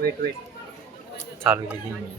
Weight weight चालू केली मी.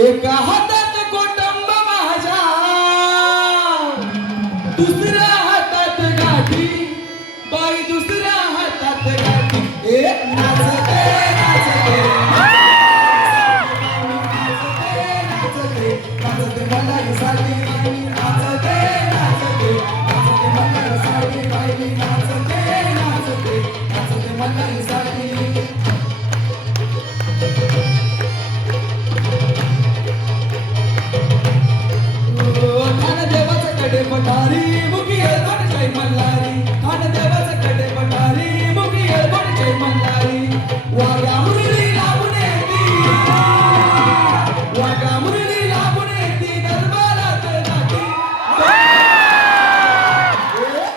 एका हातात कुटुंब माझ्या, दुसऱ्या हातात गाठी, बाई दुसऱ्या हातात गाठी. एक नाचते नाचते नाचते नाचते मल्हारीसाठी बाई नाचते नाचते नाचते मल्हारीसाठी बाई नाचते नाचते नाचते मल्हारीसाठी. पठारी मुखी एलबड जय मल्हारी, खान देवाचे कडे पठारी मुखी एलबड जय मल्हारी. वागा मुरली लावून येती, वागा मुरली लावून येती दरबारात जाती.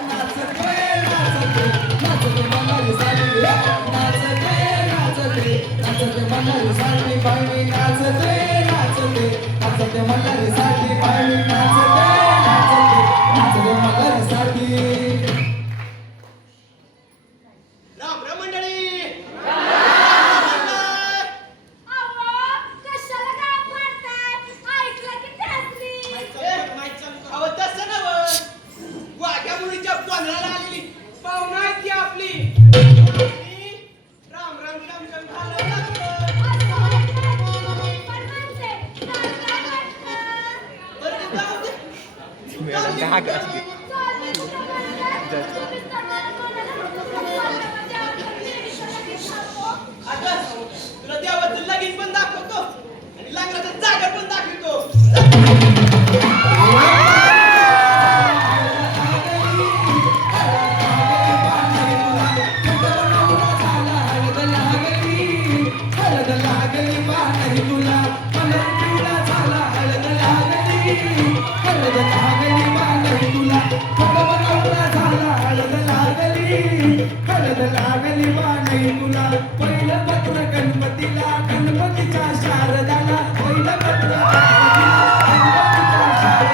नाचते नाचते नाचते मल्हारीसाठी, नाचते नाचते नाचते मल्हारीसाठी बाई नाचते नाचते नाचते मल्हारीसाठी बाई नाचते. तुला त्याबद्दल लगीन पण दाखवतो आणि लग्नाचा जागा पण दाखवतो. पहिलं पत्र गणपतीला, गणपतीच्या शारदाला पहिलं पत्र गणपतीच्या शारदाला.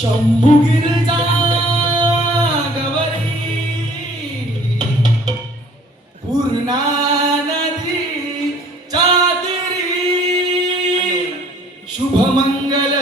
शंभू गिरजा गवरी पूर्णा नदी चादरी शुभमंगल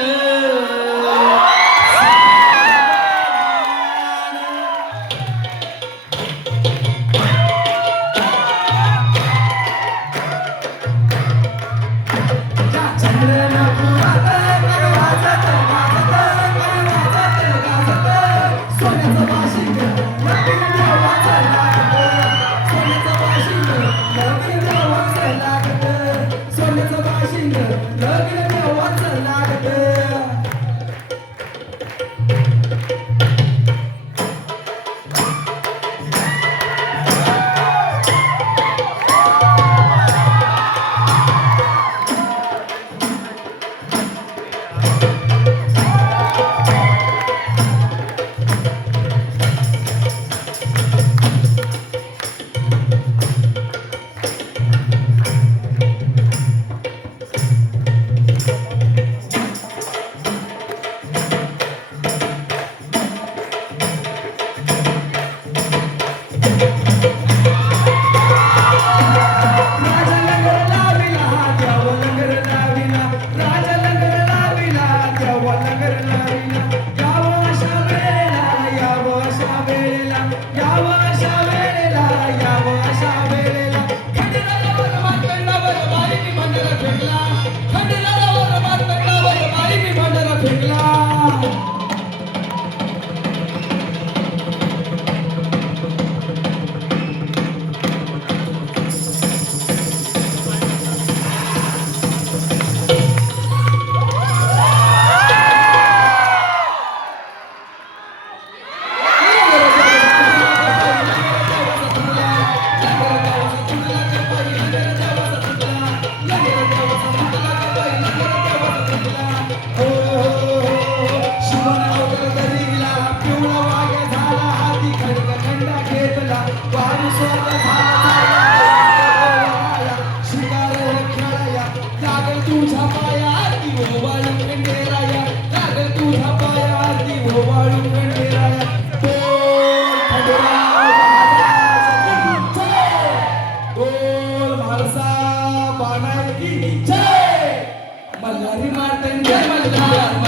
मल्हारी मार्तंड मल्हार